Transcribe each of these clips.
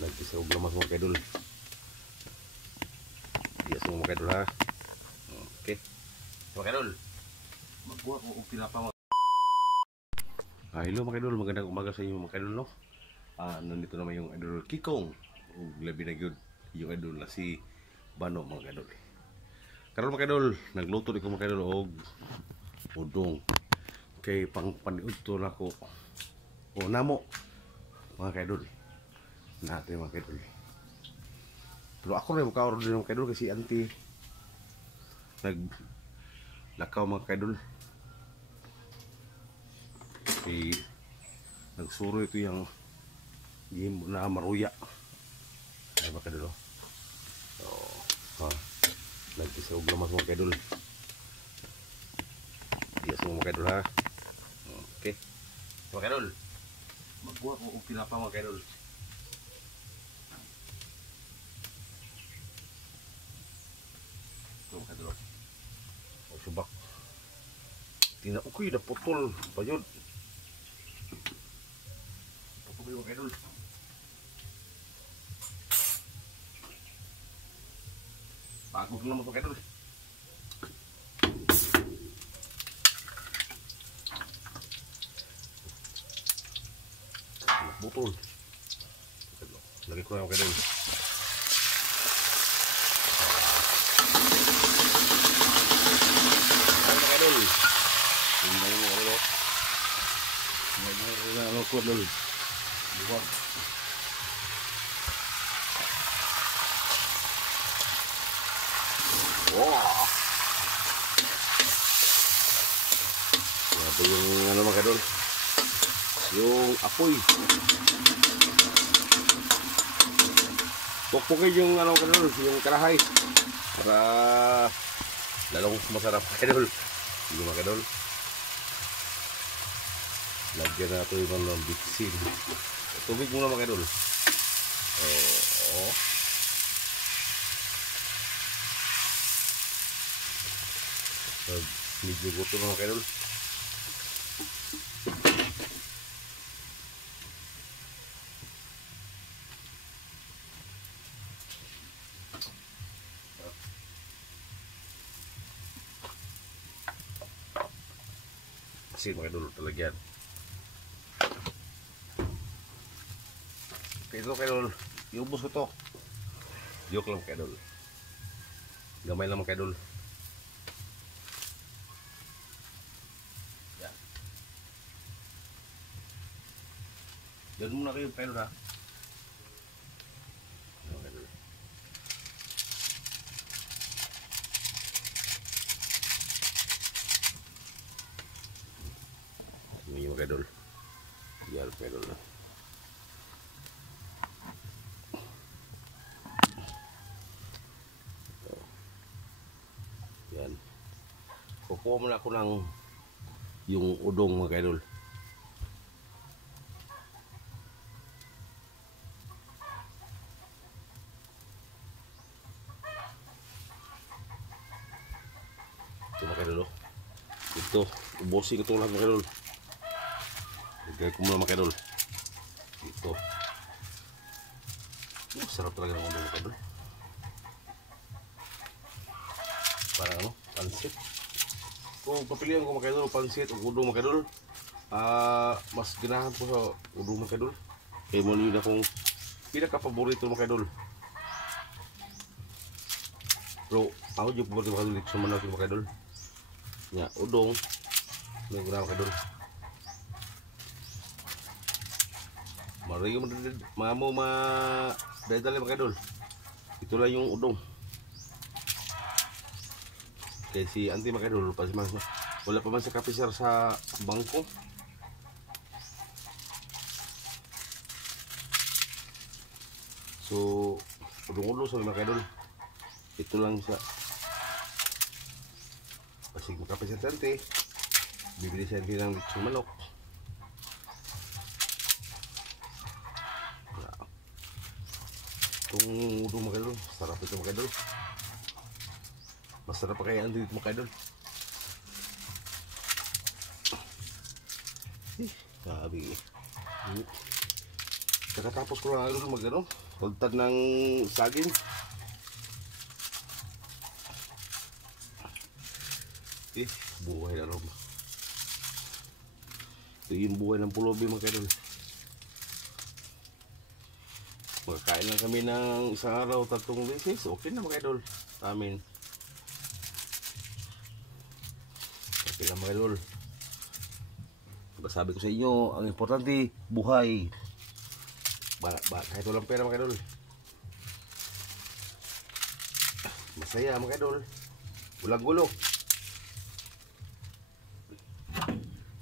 Nagkisa og lamas mga kaidol. Yes mga kaidol ha. Okay. Mga kaidol. Magbuhat ko og tinapa mga. Hello mga kaidol, magandang umaga sa inyo mga kaidol no. Nandito naman yung idol Kikong. Labi na gyud yung idol na si Bano mga kaidol. Karon mga kaidol, nagluto ko mga kaidol og udong. Kay pang paniudto nako. O namo mga kaidol. Natin mga kaidol. Pero ako rin maka-order mga kaidol kasi auntie naglakaw mga kaidol. Kasi nagsuro ito yung na maruya. Ay mga kaidol. Nagkisa og lamas mga kaidol. Yes mga kaidol ha. Okay. Mga kaidol. Magbuhat ko og tinapa mga kaidol. Ito mga kaidol. O subak. Uy, naputol pa yun. Putol yung mga kaidol. Bago naman mga kaidol. Butol. Lagi ko na mga kaidol. Ay mga kaidol. Tingnan mo mga kaidol. Tingnan mo ko dul. Buwan. Wow. Ito yung ano mga kaidol. Yung apoy. Pukpukin yung ano kaidol, yung karahay para lalong masarap kaidol. Yung mga kaidol. Lagyan na ito yung mga bitsin. Tubig muna mga kaidol. Medyo gusto na mga kaidol. Kasi mga kaidol talagyan. Ito kaidol, iubos ko to. Joke lang kaidol. Gamay lang kaidol. Yan. Yan muna kayo kaidol ha. Yan kaidol. Ini yung kaidol. Yan kaidol na. Yan. Kukuha muna ako ng yung udong mga kaidol. Ito mga kaidol. Ito, ubusin ito lahat mga kaidol. Lagay ko muna mga kaidol. Ito. Sarap talaga ng udong mga kaidol. Parang ano, pansit. Kung papilihan ko mga kaidol, pansit o udong mga kaidol, mas ginahan po sa udong mga kaidol. Kaya mo yun akong pinaka-paborito mga kaidol. Pero ako yung paborito mga kaidol dito sa Manawag mga kaidol. Nga, udong. May guna mga kaidol. Mariyo mo dali mga kaidol. Ito lang yung udong. Kaya si auntie mga kaidol, wala pa man sa kapisar sa bangko. So, udong-udong sa mga kaidol. Ito lang siya. Kasi makapisar sa auntie, bibili siya auntie ng litsong manok. Itong udong mga kaidol, sarap ito mga kaidol. Masarap pa kaya ang dito mga kaidol. Grabe. Kakatapos ko lang idol mag hultad ng saging. Buhay na rin. Ito yung buhay ng pulubi mga idol. Magkain lang kami ng isang araw, 3 beses. Okay na mga idol sa amin. Okay lang mga idol. Sabi ko sa inyo, ang importante, buhay. Kahit walang pera mga idol. Masaya mga idol. Walang gulo.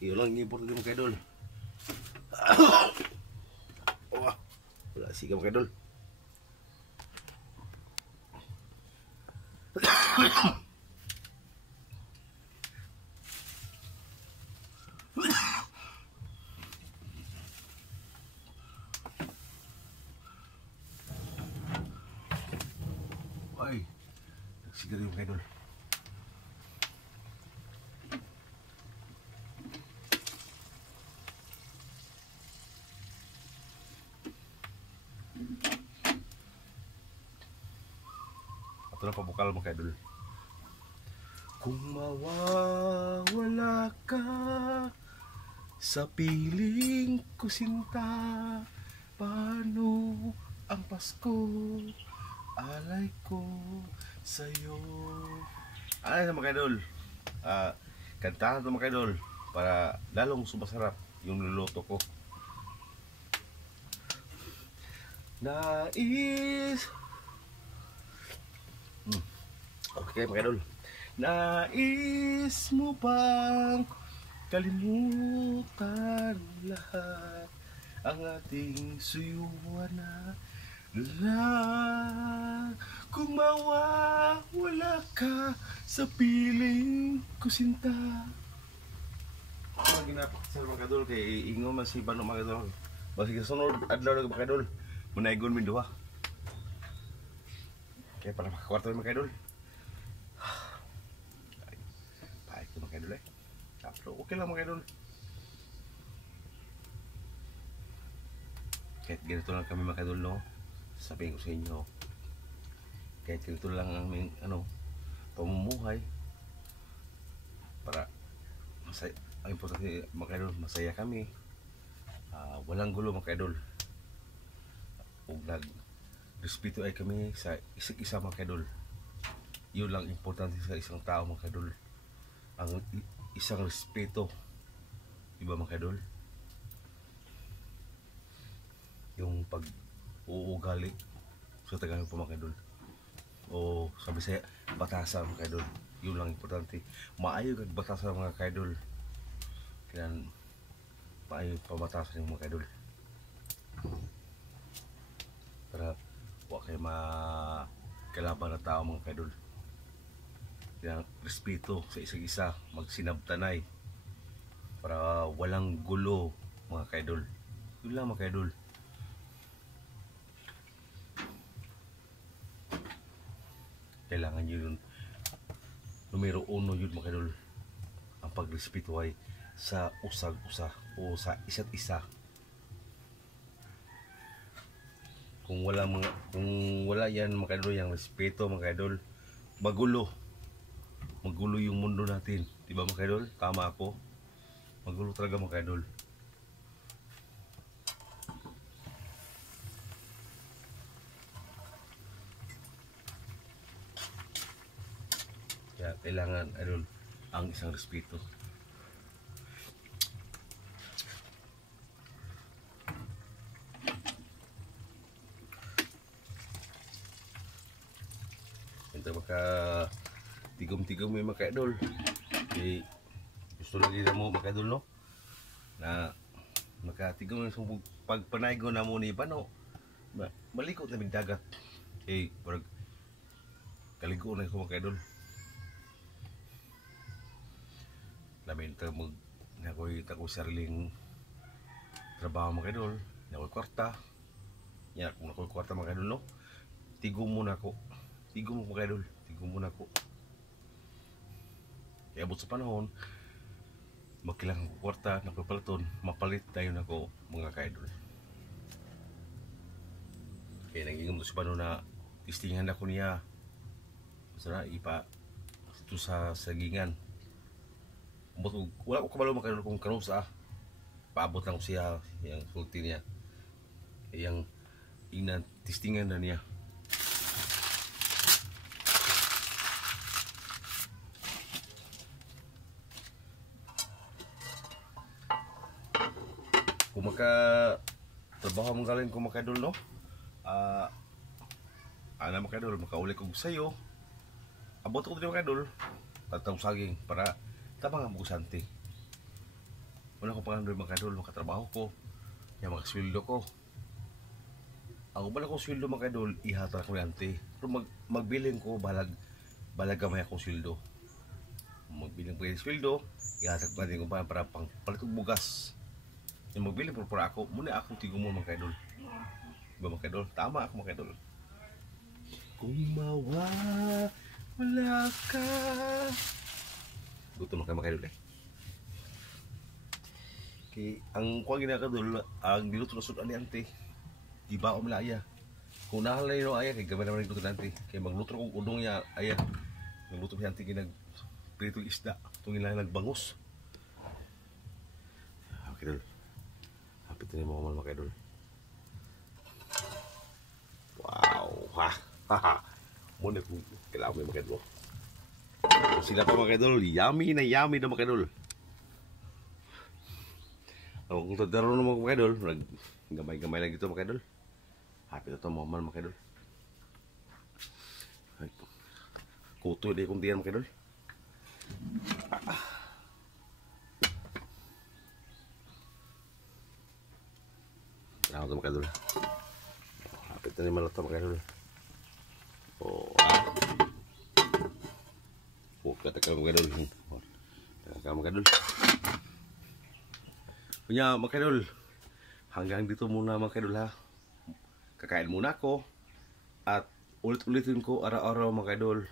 Iyon lang yung importante mga idol. Wala siga mga idol. Ay, nagsiga rin mga idol. Ito na pabukal mga idol. Kung mawawala ka sa piling ko sinta, paano ang Pasko? Alay ko sa'yo. Alay na mga idol. Kantahan ito mga idol para lalong sumasarap yung luluto ko. Nais Okay mga idol. Nais mo bang kalimutan lahat ang ating suyuan na kung mawawala ka sa piling ko sinta. Mga ginapak sa mga idol kay ingo man si Bano mga idol. Basi sunod adlaw ng mga idol. Munaigon min duha. Kaya para makakwarto mga idol. Mga idol okay lang mga idol. Kahit ganito lang kami mga idol, no? Sabihin ko sa inyo, kahit ganito lang ang aming pamumuhay para masaya. Ang importante mga idol, masaya kami, walang gulo mga idol, ug nag-respeto ay kami sa isa't isa mga idol. Yun lang importante sa isang tao mga idol, ang isang respeto, iba mga idol, yung pag-uugali sa Tagalog po mga idol, o sabi sa batasan mga idol, yun lang importante. Maayo kag batasan mga idol, kaya maayo pamatasan yung mga idol para wa kay makalaban na tao mga idol. Kaya respeto sa isa't isa, magsinabtanay para walang gulo mga kaidol. Yun lang mga kaidol. Kailangan yun numero 1 yun mga kaidol, ang pagrespeto ay sa usag-usa o sa isa't isa. Kung wala yan mga kaidol, yung respeto mga kaidol, magulo yung mundo natin, di ba mga kaidol? Tama ako, magulo talaga mga kaidol. Kaya kailangan idol ang isang respeto. Ito maka tigom-tigom may mga kaidol. Gusto lagi na mo mga kaidol, no? Na makatigom na sa pagpanaygo na mo ni Bano. Malikot na dagat. Parang kaligo na ko mga kaidol. Lamin ito nakoy sariling trabaho mga kaidol. Nakoy kwarta. Kung nakoy kwarta mga kaidol, no? Tigom muna ko. Tigom mo mga kaidol. Tigom muna ko. Kaya abot sa panahon, magkilang ko kwarta, napapalaton, mapalit tayo na ko mga kaidol. Kaya nag-ingam to si Bano na testingan ako niya. Basta ipa ito sa sagingan. Wala ko kabalo makadol kung kanusa. Paabot lang ko siya yung sulti niya. Yung ina testingan na niya. Kung trabaho mong galing kung makadol, no? Ana makadol, makauli ko sa'yo. Abot ko din makadol. Tatang saging para tabang ang bugusante. Wala ko pangandol makadol, makatrabaho ko. Yung makaswildo ko. Ang bala ko swildo makadol, ihatara ko yante. Pero magbiling ko, balag gamay akong swildo. Magbiling ko yung swildo, ihatara ko natin kung para pang palit bugas. Yung magbiling para ako, muna akong tigong mo makadol. Diba makadol? Tama ako makadol. Kung wala ka. Gutom na kayo makadol eh. Okay, ang kuha ginakadol, ang niluto na sudan ni ante. Iba o malaya. Kung nahalay no aya, kay gamay naman yung luto nanti. Kaya magluto kong udong niya, aya. Magluto niya ante pritong isda. Itong ilang nagbangus. Okay, dol. Hapit na mo mga kaidol. Wow! Ha! Muna kung kailangan may mga kaidol. Kung sila pa mga kaidol, yummy na mga kaidol. Kung tadaro na mga kaidol, gamay-gamay lang dito mga kaidol. Hapit na ito mga kaidol. Kuto din kung diyan mga kaidol. Ano ito mga kaidol? Hapit na naman ito mga kaidol. Kata mga kaidol. Kata mga kaidol. Punya mga kaidol. Hanggang dito muna mga kaidol ha. Kakain muna ako. At ulit-ulitin ko araw-araw mga kaidol.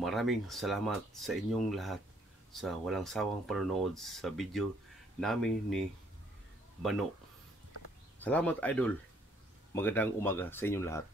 Maraming salamat sa inyong lahat sa walang sawang panonood sa video namin ni Bano. Salamat idol. Magandang umaga sa inyong lahat.